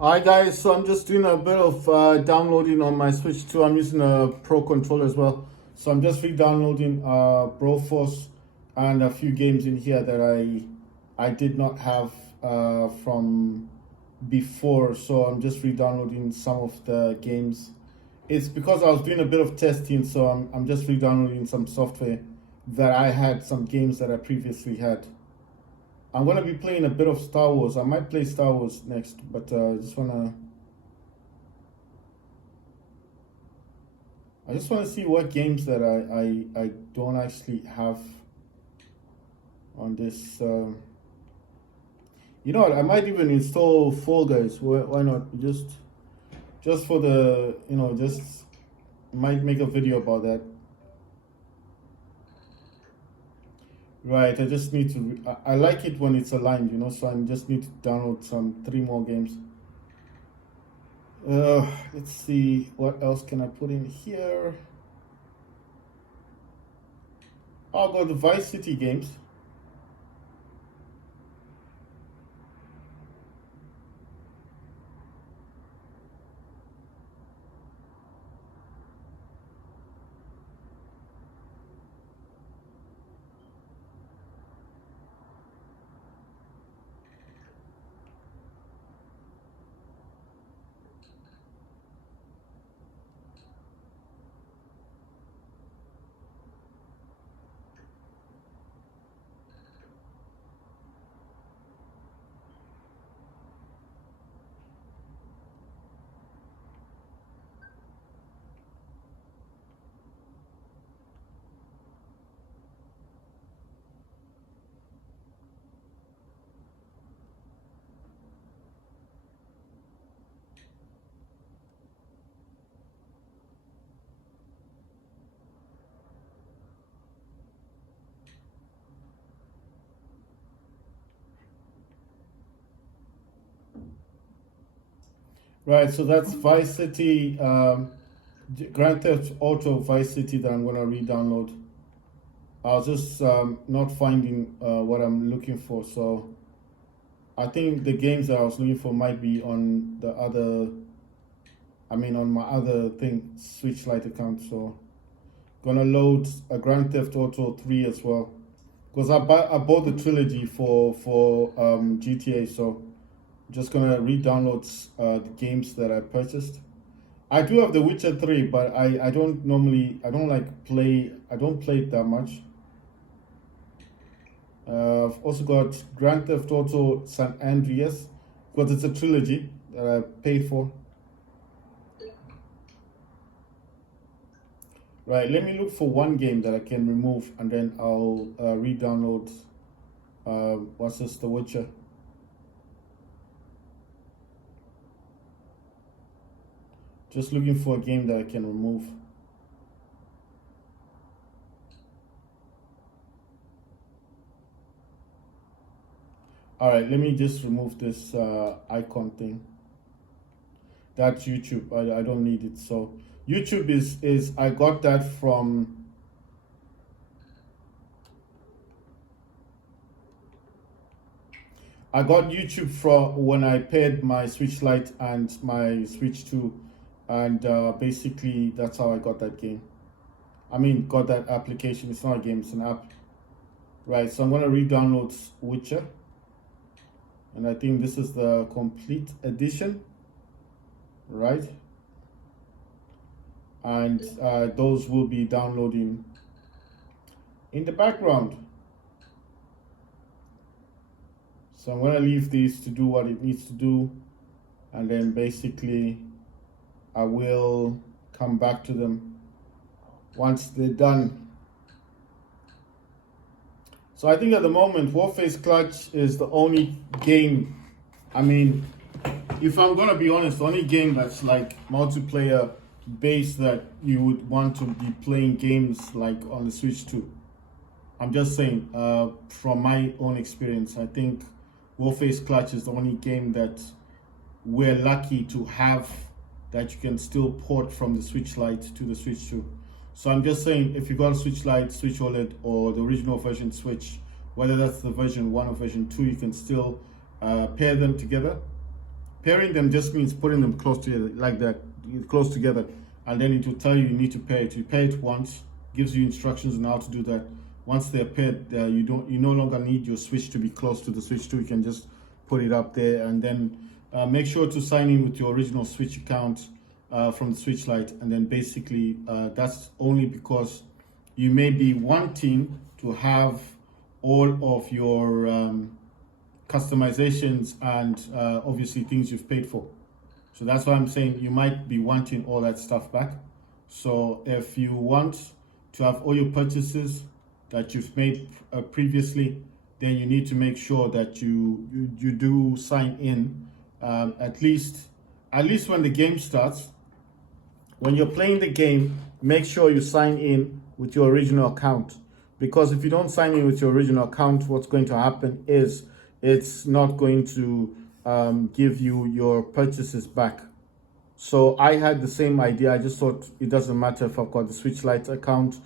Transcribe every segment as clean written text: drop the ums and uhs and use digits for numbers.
Hi guys, so I'm just doing a bit of downloading on my Switch 2. I'm using a Pro controller as well. So I'm just re-downloading Broforce and a few games in here that I did not have from before. So I'm just re-downloading some of the games. It's because I was doing a bit of testing, so I'm just re-downloading some software that I had, some games that I previously had. I'm gonna be playing a bit of Star Wars. I might play Star Wars next, but I just wanna see what games that I don't actually have on this. You know what? I might even install Fall Guys. Why not? Just for the just might make a video about that. Right. I just need to. I like it when it's aligned. So I just need to download some three more games. Let's see what else can I put in here. I'll go to Vice City games. Right, so that's Vice City, Grand Theft Auto Vice City that I'm gonna re-download. I was just not finding what I'm looking for, so I think the games that I was looking for might be on the other. I mean, on my other thing, Switch Lite account. So gonna load a Grand Theft Auto 3 as well, because I bought the trilogy for GTA. So just gonna re-download the games that I purchased. I do have The Witcher 3, but I don't normally I don't like play I don't play it that much. I've also got Grand Theft Auto San Andreas because it's a trilogy that I paid for. Right, let me look for one game that I can remove and then I'll re-download. What's this? The Witcher. Just looking for a game that I can remove. All right, let me just remove this icon thing. That's YouTube. I don't need it. So YouTube is I got that from. I got YouTube from when I paired my Switch Lite and my Switch 2, and basically that's how I got that game. I mean, got that application. It's not a game; it's an app. Right. So I'm gonna re-download Witcher, and I think this is the complete edition, right? And those will be downloading in the background. So I'm gonna leave these to do what it needs to do, and then basically I will come back to them once they're done. So I think at the moment Warface Clutch is the only game. I mean, if I'm gonna be honest, the only game that's like multiplayer based that you would want to be playing games like on the Switch 2. I'm just saying, from my own experience, I think Warface Clutch is the only game that we're lucky to have that you can still port from the Switch Lite to the Switch 2. So I'm just saying, if you got a Switch Lite, Switch OLED, or the original version Switch, whether that's the version 1 or version 2, you can still pair them together Pairing them just means putting them close together, like that, close together, and then it will tell you need to pair it. You pair it once, gives you instructions on how to do that. Once they're paired, you no longer need your switch to be close to the switch 2. You can just put it up there, and then make sure to sign in with your original switch account from the switch Lite, and then basically that's only because you may be wanting to have all of your customizations and obviously things you've paid for. So that's why I'm saying you might be wanting all that stuff back. So if you want to have all your purchases that you've made previously, then you need to make sure that you do sign in at least when the game starts. When you're playing the game, make sure you sign in with your original account, because if you don't sign in with your original account, what's going to happen is it's not going to give you your purchases back. So I had the same idea. I just thought it doesn't matter if I've got the Switch Lite account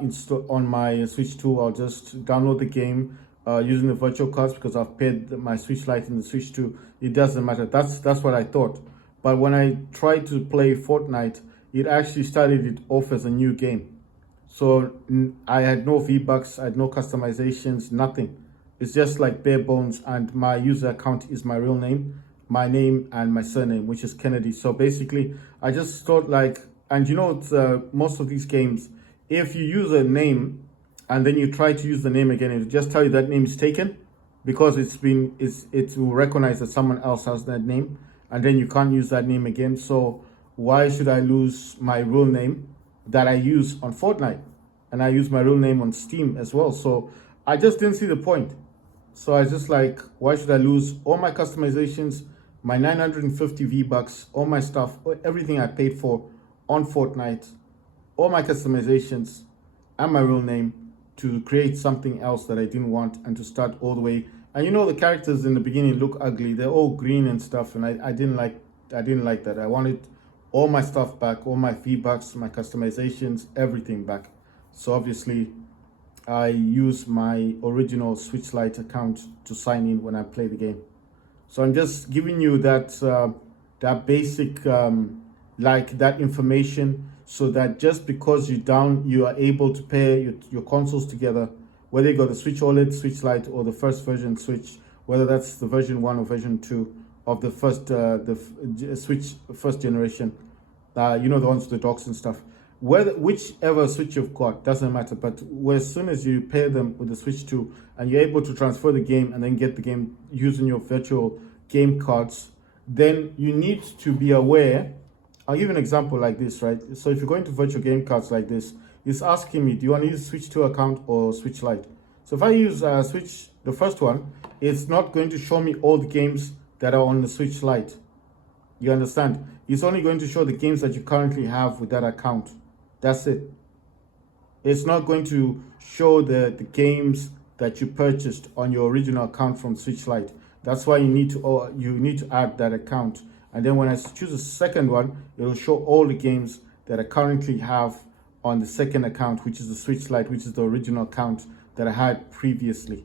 installed on my Switch 2. I'll just download the game using the virtual cards, because I've paired my Switch Lite in the Switch 2. It doesn't matter. That's what I thought. But when I tried to play Fortnite, it actually started it off as a new game. So I had no V-Bucks, I had no customizations, nothing. It's just like bare bones, and my user account is my real name, my name, and my surname, which is Kennedy. So basically, I just thought like, and you know, it's, most of these games, if you use a name and then you try to use the name again, it'll just tell you that name is taken, because it will recognize that someone else has that name, and then you can't use that name again. So why should I lose my real name that I use on Fortnite, and I use my real name on Steam as well? So I just didn't see the point. So I was just like, why should I lose all my customizations, my 950 V-Bucks, all my stuff, everything I paid for on Fortnite, all my customizations, and my real name, to create something else that I didn't want, and to start all the way. And you know, the characters in the beginning look ugly. They're all green and stuff, and I didn't like that. I wanted all my stuff back, all my V-Bucks, my customizations, everything back. So obviously, I use my original Switch Lite account to sign in when I play the game. So I'm just giving you that basic like that information, so that just because you are able to pair your consoles together, whether you got the Switch OLED, Switch Lite, or the first version Switch, whether that's the version 1 or version 2 of the first Switch first generation, you know, the ones with the docks and stuff. Whichever Switch you've got, doesn't matter. But as soon as you pair them with the Switch 2 and you're able to transfer the game and then get the game using your virtual game cards, then you need to be aware. I'll give you an example like this, right? So if you're going to virtual game cards like this, it's asking me, do you want to use Switch 2 account or Switch Lite? So if I use Switch, the first one, it's not going to show me all the games that are on the Switch Lite. You understand? It's only going to show the games that you currently have with that account. That's it. It's not going to show the games that you purchased on your original account from Switch Lite. That's why you need to add that account. And then when I choose the second one, it will show all the games that I currently have on the second account, which is the Switch Lite, which is the original account that I had previously.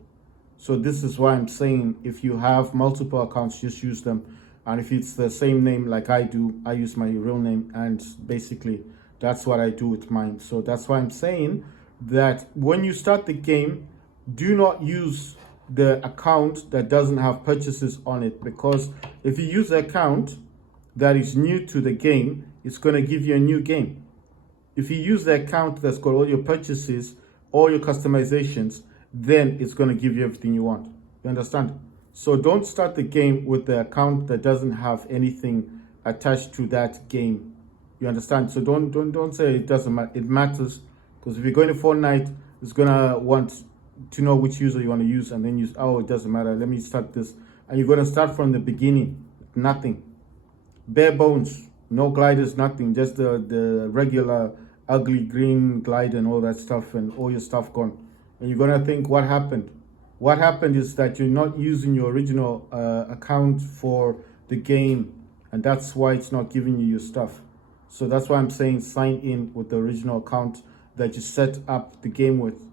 So this is why I'm saying, if you have multiple accounts, just use them. And if it's the same name like I do, I use my real name, and basically that's what I do with mine. So that's why I'm saying that when you start the game, do not use the account that doesn't have purchases on it, because if you use the account that is new to the game, it's going to give you a new game. If you use the account that's got all your purchases, all your customizations, then it's going to give you everything you want. You understand? So don't start the game with the account that doesn't have anything attached to that game. You understand? So don't say it doesn't matter. It matters, because if you're going to Fortnite, it's gonna want to know which user you want to use, and then use, oh, it doesn't matter, let me start this. And you're going to start from the beginning, nothing. Bare bones, no gliders, nothing, just the regular ugly green glider and all that stuff, and all your stuff gone. And you're going to think, what happened? What happened is that you're not using your original account for the game, and that's why it's not giving you your stuff. So that's why I'm saying sign in with the original account that you set up the game with.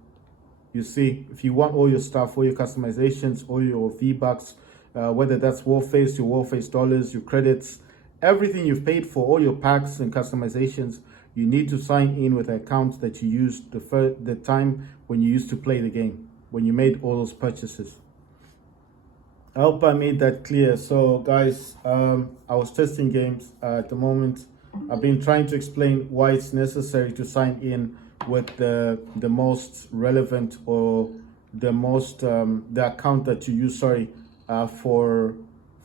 You see, if you want all your stuff, all your customizations, all your V-Bucks, whether that's Warface, your Warface dollars, your credits, everything you've paid for, all your packs and customizations, you need to sign in with the account that you used the time when you used to play the game, when you made all those purchases. I hope I made that clear. So guys, I was testing games at the moment. I've been trying to explain why it's necessary to sign in with the most relevant, or the most the account that you use, for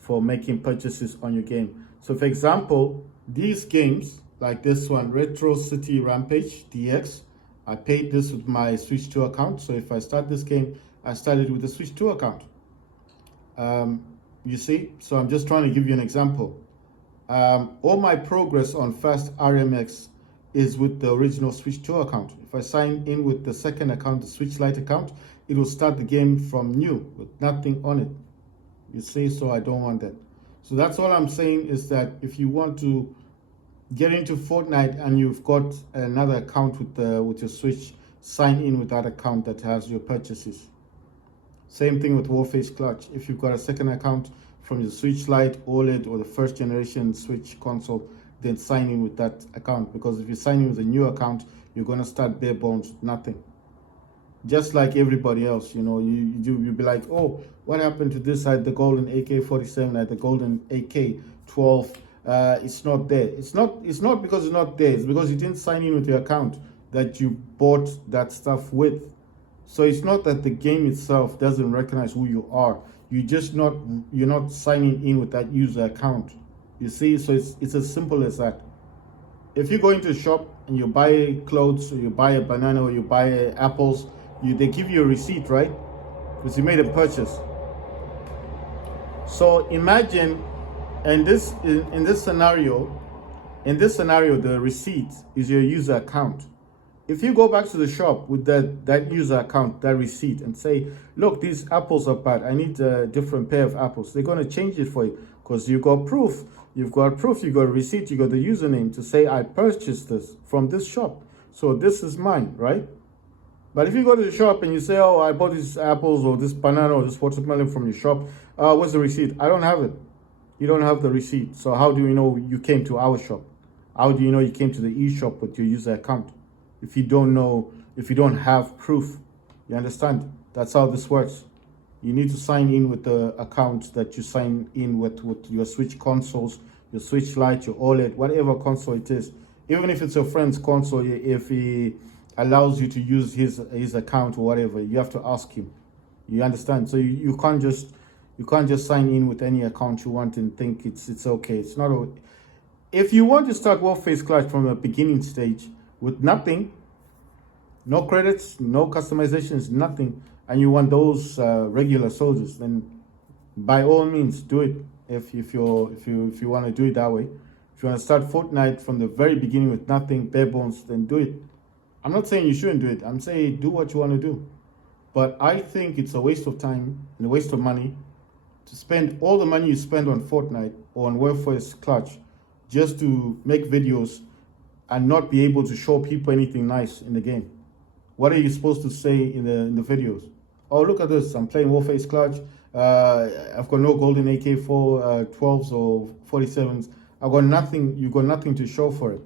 making purchases on your game. So for example, these games like this one, Retro City Rampage DX, I paid this with my Switch 2 account. So if I start this game, I started with the Switch 2 account. You see, so I'm just trying to give you an example. All my progress on Fast RMX is with the original Switch 2 account. If I sign in with the second account, the Switch Lite account, it will start the game from new with nothing on it. You see, so I don't want that. So that's all I'm saying, is that if you want to get into Fortnite and you've got another account with your Switch, sign in with that account that has your purchases. Same thing with Warface Clutch. If you've got a second account from the Switch Lite, OLED, or the first generation Switch console, then sign in with that account. Because if you sign in with a new account, you're going to start bare bones with nothing. Just like everybody else, you know, you'll be like, oh, what happened to this? I had the golden AK-47, I had the golden AK-12. It's not there. It's not because it's not there. It's because you didn't sign in with your account that you bought that stuff with. So it's not that the game itself doesn't recognize who you are. You're not signing in with that user account. You see, so it's as simple as that. If you go into a shop and you buy clothes, or you buy a banana, or you buy apples, they give you a receipt, right? Because you made a purchase. So imagine, in this scenario, the receipt is your user account. If you go back to the shop with that user account, that receipt, and say, look, these apples are bad, I need a different pair of apples, they're going to change it for you, because you've got proof, you've got a receipt, you got the username to say, I purchased this from this shop, so this is mine, right? But if you go to the shop and you say, oh, I bought these apples or this banana or this watermelon from your shop, what's the receipt? I don't have it. You don't have the receipt. So how do you know you came to our shop? How do you know you came to the eShop with your user account? If you don't have proof, you understand? That's how this works. You need to sign in with the account that you sign in with your Switch consoles, your Switch Lite, your OLED, whatever console it is. Even if it's your friend's console, if he allows you to use his account or whatever, you have to ask him. You understand? So you can't just sign in with any account you want and think it's okay. It's not. If you want to start Warface Clutch from the beginning stage with nothing, no credits, no customizations, nothing, and you want those regular soldiers, then by all means do it. If you want to do it that way, if you want to start Fortnite from the very beginning with nothing, bare bones, then do it. I'm not saying you shouldn't do it. I'm saying do what you want to do. But I think it's a waste of time and a waste of money to spend all the money you spend on Fortnite or on Warface Clutch just to make videos and not be able to show people anything nice in the game. What are you supposed to say in the videos? Oh, look at this, I'm playing Warface Clutch. I've got no golden AK-12s or 47s. I've got nothing. You've got nothing to show for it.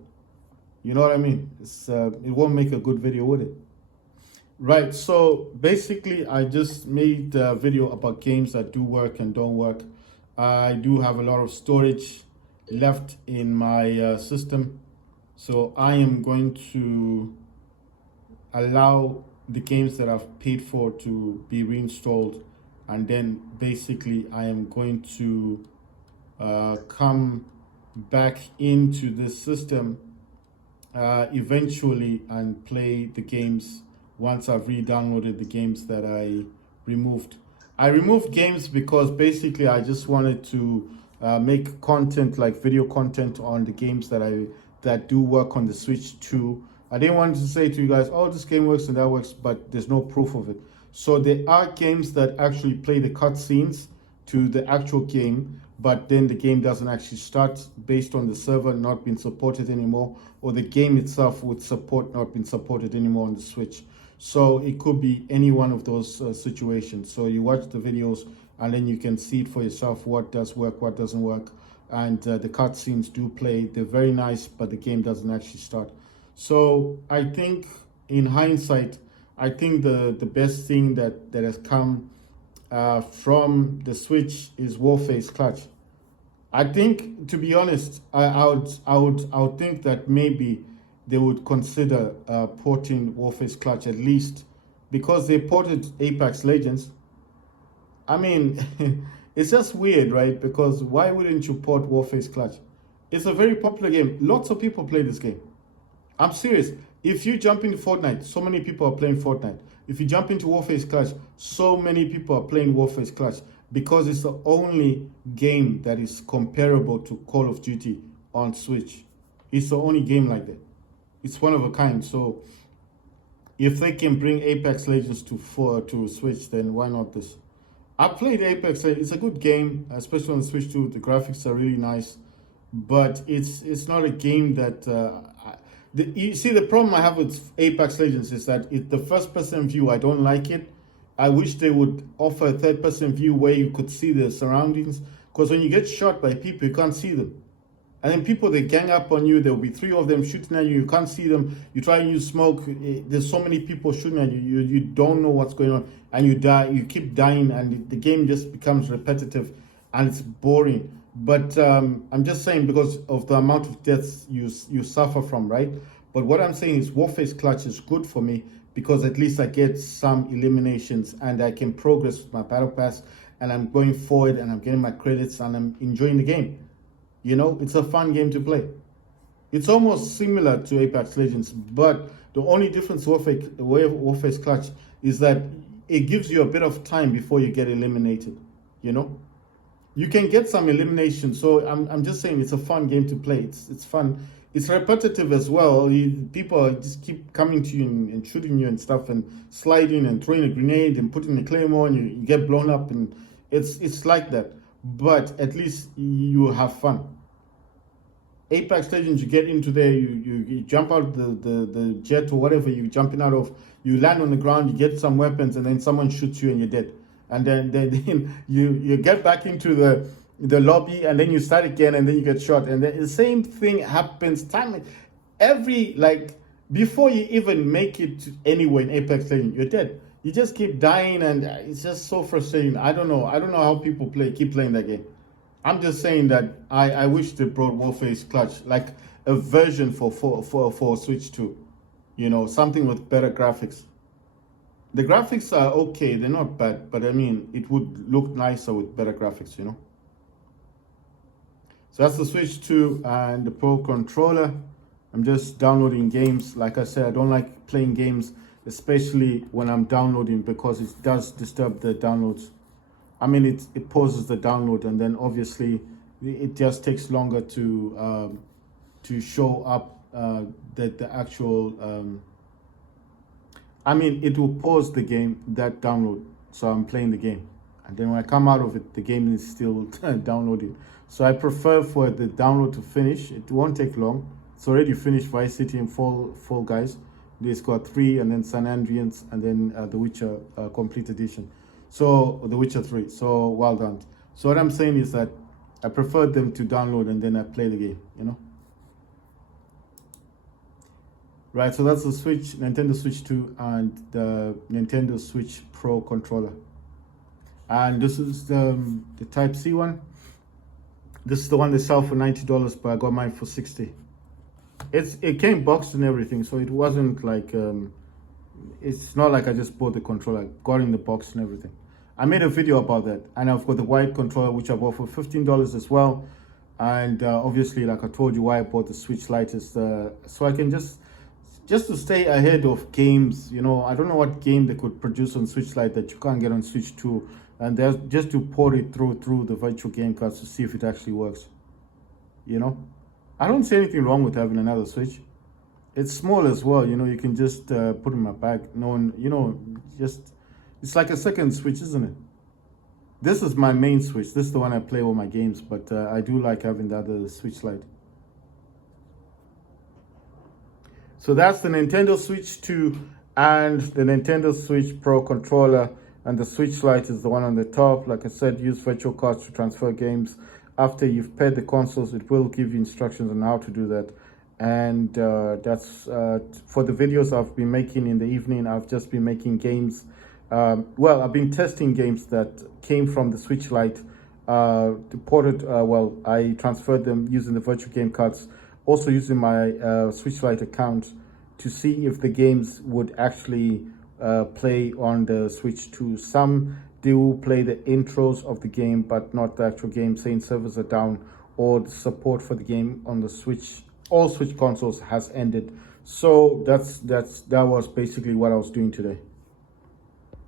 You know what I mean? It won't make a good video, would it? Right, so basically I just made a video about games that do work and don't work. I do have a lot of storage left in my system, so I am going to allow the games that I've paid for to be reinstalled, and then basically I am going to come back into this system eventually and play the games once I've re-downloaded the games that I removed. I removed games because basically I just wanted to make content, like video content, on the games that do work on the Switch 2. I didn't want to say to you guys, oh, this game works and that works, but there's no proof of it. So there are games that actually play the cutscenes to the actual game, but then the game doesn't actually start based on the server not being supported anymore, or the game itself with support not being supported anymore on the Switch. So it could be any one of those situations. So you watch the videos and then you can see it for yourself what does work, what doesn't work. And the cutscenes do play. They're very nice, but the game doesn't actually start. So I think, in hindsight, I think the best thing that has come from the Switch is Warface Clutch. I think, to be honest, I would think that maybe they would consider porting Warface Clutch, at least because they ported Apex Legends. I mean, it's just weird, right? Because why wouldn't you port Warface Clutch? It's a very popular game. Lots of people play this game. I'm serious. If you jump into Fortnite, so many people are playing Fortnite. If you jump into Warface Clutch, so many people are playing Warface Clutch because it's the only game that is comparable to Call of Duty on Switch. It's the only game like that. It's one of a kind. So if they can bring Apex Legends to Switch, then why not this? I played Apex. It's a good game, especially on the Switch too. The graphics are really nice, but it's not a game that. You see, the problem I have with Apex Legends is that the first person view, I don't like it. I wish they would offer a third person view where you could see the surroundings. Because when you get shot by people, you can't see them. And then people, they gang up on you. There will be 3 of them shooting at you. You can't see them. You try and use smoke. There's so many people shooting at you. You don't know what's going on. And you die. You keep dying. And the game just becomes repetitive. And it's boring. But I'm just saying, because of the amount of deaths you suffer from, right? But what I'm saying is Warface Clutch is good for me because at least I get some eliminations and I can progress with my battle pass, and I'm going forward and I'm getting my credits and I'm enjoying the game. You know, it's a fun game to play. It's almost similar to Apex Legends, but the only difference with Warface Clutch is that it gives you a bit of time before you get eliminated, you know? You can get some elimination, so I'm just saying it's a fun game to play. It's fun. It's repetitive as well. People just keep coming to you and shooting you and stuff, and sliding and throwing a grenade and putting a claymore, and you get blown up, and it's like that. But at least you have fun. Apex Legends, you get into there, you jump out the jet or whatever you're jumping out of, you land on the ground, you get some weapons, and then someone shoots you and you're dead. And then you get back into the lobby, and then you start again, and then you get shot. And then the same thing happens before you even make it anywhere in Apex Legends, you're dead. You just keep dying, and it's just so frustrating. I don't know how people keep playing that game. I'm just saying that I wish they brought Warface Clutch, like a version for Switch 2. You know, something with better graphics. The graphics are okay, they're not bad, but I mean, it would look nicer with better graphics, you know. So that's the Switch 2 and the Pro Controller. I'm just downloading games. Like I said, I don't like playing games, especially when I'm downloading, because it does disturb the downloads. I mean, it pauses the download, and then obviously it just takes longer to show up the actual. I mean, it will pause the game, that download. So I'm playing the game, and then when I come out of it, the game is still downloading. So I prefer for the download to finish. It won't take long. It's already finished Vice City and Fall Guys. They got 3, and then San Andreas, and then The Witcher Complete Edition. So The Witcher 3. So well done. So what I'm saying is that I prefer them to download and then I play the game, you know. Right, so that's the Switch, Nintendo Switch 2 and the Nintendo Switch Pro controller. And this is the Type-C one. This is the one they sell for $90, but I got mine for $60. It came boxed and everything, so it wasn't like it's not like I just bought the controller. I got in the box and everything. I made a video about that, and I've got the white controller, which I bought for $15 as well. And obviously, like I told you, why I bought the Switch Lite is so I can just to stay ahead of games. You know, I don't know what game they could produce on Switch Lite that you can't get on Switch 2, and there's just to port it through the virtual game cards to see if it actually works. You know, I don't see anything wrong with having another Switch. It's small as well, you know, you can just put in my bag. No one, you know, it's like a second Switch, isn't it? This is my main Switch. This is the one I play all my games, but I do like having the other Switch Lite. So that's the Nintendo Switch 2 and the Nintendo Switch Pro controller. and the Switch Lite is the one on the top. Like I said, use virtual cards to transfer games. After you've paired the consoles, it will give you instructions on how to do that. And that's for the videos I've been making in the evening. I've just been making games. Well, I've been testing games that came from the Switch Lite. I transferred them using the virtual game cards, also using my Switch Lite account to see if the games would actually play on the Switch 2. Some do play the intros of the game, but not the actual game, saying servers are down or the support for the game on the Switch, all Switch consoles has ended. So that was basically what I was doing today.